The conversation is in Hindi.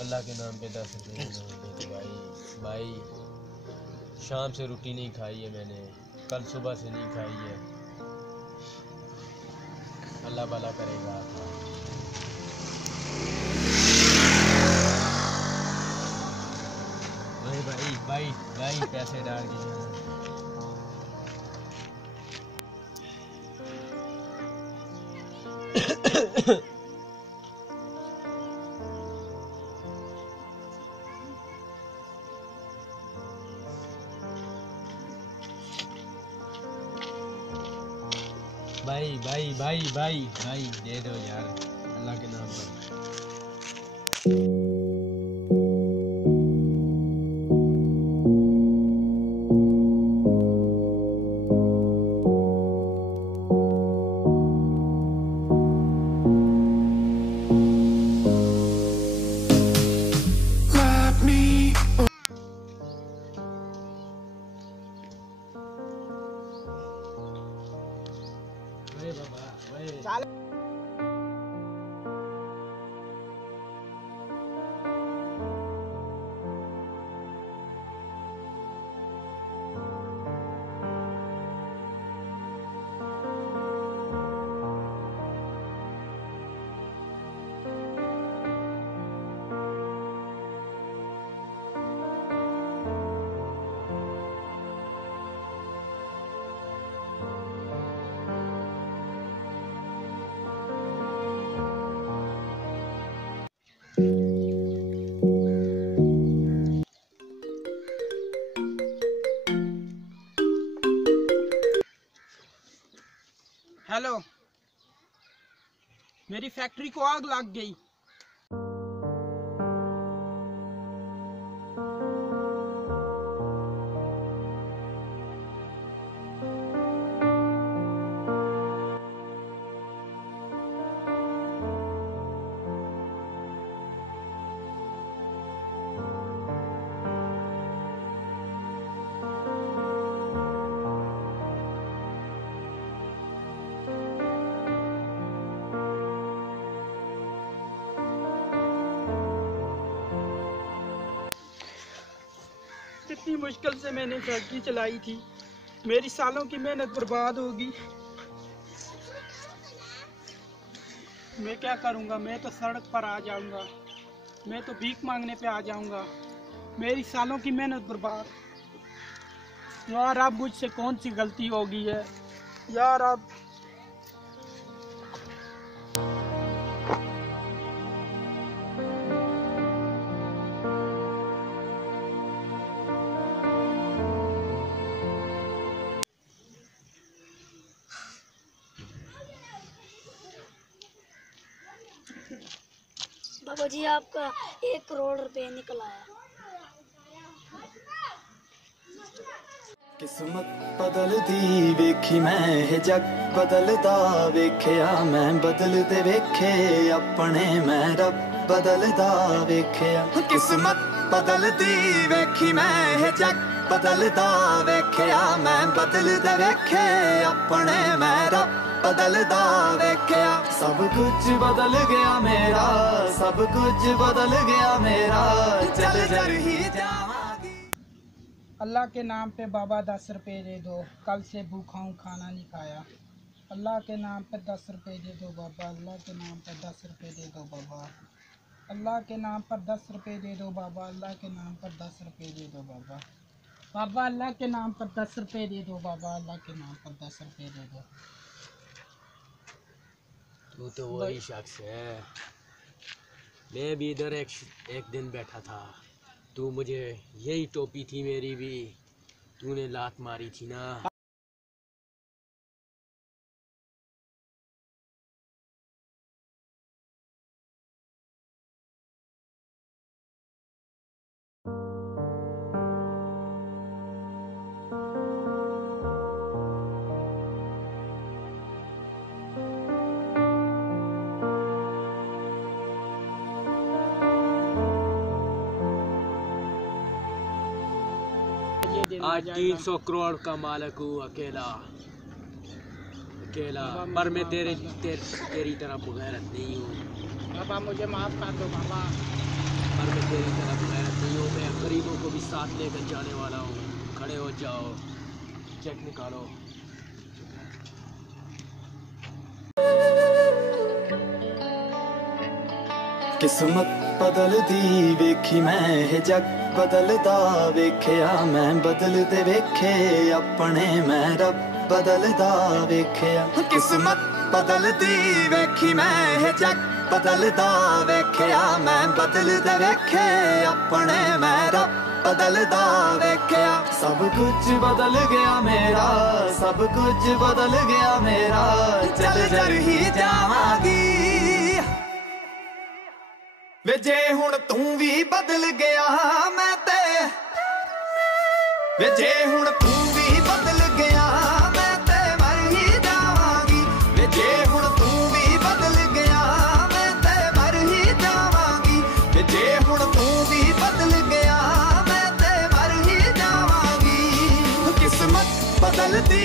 अल्लाह के नाम पे 10 रुपये दे दो भाई। भाई शाम से रोटी नहीं खाई है मैंने, कल सुबह से नहीं खाई है। अल्लाह भला करेगा आपका। भाई भाई भाई भाई पैसे डाल दिए। भाई भाई भाई भाई भाई दे दो यार अल्लाह के नाम पर। हेलो, मेरी फैक्ट्री को आग लग गई। कितनी मुश्किल से मैंने फैक्ट्री चलाई थी, मेरी सालों की मेहनत बर्बाद होगी। मैं क्या करूँगा? मैं तो सड़क पर आ जाऊँगा, मैं तो भीख मांगने पे आ जाऊँगा। मेरी सालों की मेहनत बर्बाद। यार अब मुझसे कौन सी गलती हो गई है यार? अब बाबा जी आपका 1 करोड़ रुपए निकल आया। किस्मत बदलदी वेखी मैं जग बदलदा वेखिया मैं बदलदे वेखे अपने मैं रब बदलदा वेखिया। किस्मत बदलदी वेखी मैं जग बदलदा वेखिया मैं बदलदे वेखे अपने मैं रब बदलदा वेखिया। सब कुछ बदल गया मेरा, सब कुछ बदल गया मेरा, चल जर ही जावांगी। अल्लाह के नाम पे बाबा 10 रुपए दे दो, कल से भूखा हूँ खाना नहीं खाया। अल्लाह के नाम पे 10 रुपए दे दो बाबा, अल्लाह के नाम पे 10 रुपए दे दो बाबा, अल्लाह के नाम पर 10 रुपए दे दो बाबा, अल्लाह के नाम पर 10 रुपए दे दो बाबा, बाबा अल्लाह के नाम पर 10 रुपए दे दो बाबा, अल्लाह के नाम पर 10 रुपए दे दो। तू तो वही शख्स है। मैं भी इधर एक दिन बैठा था, तू मुझे यही टोपी थी मेरी भी, तूने लात मारी थी ना। आज 300 करोड़ का मालिक हूँ अकेला अकेला, पर मैं तेरी तरह बगैरत नहीं हूँ। बाबा मुझे माफ कर दो बाबा। पर मैं तेरी तरफ गैरत नहीं हूँ, मैं गरीबों को भी साथ लेकर जाने वाला हूँ। खड़े हो जाओ, चेक निकालो। किस्मत बदलदी वेखी मैं हे जग बदलदा वेखिया मैं बदलदे वेखे अपने मैं रब बदलदा वेखिया किस्मत बदलदी वेखी मैं हे जग बदलदा वेखिया मैं बदलदे वेखे अपने मैं रब बदलदा वेखिया सब कुछ बदल गया मेरा सब कुछ बदल गया मेरा चल जर ही जावांगी वे जे हुण तू भी बदल गया मैं ते वे जे हुण तू भी बदल गया मैं ते मर ही जावांगी वे जे हुण तू भी बदल गया मैं ते मर ही जावांगी वे जे हुण तू भी बदल गया मैं ते मर ही जावांगी किस्मत बदलती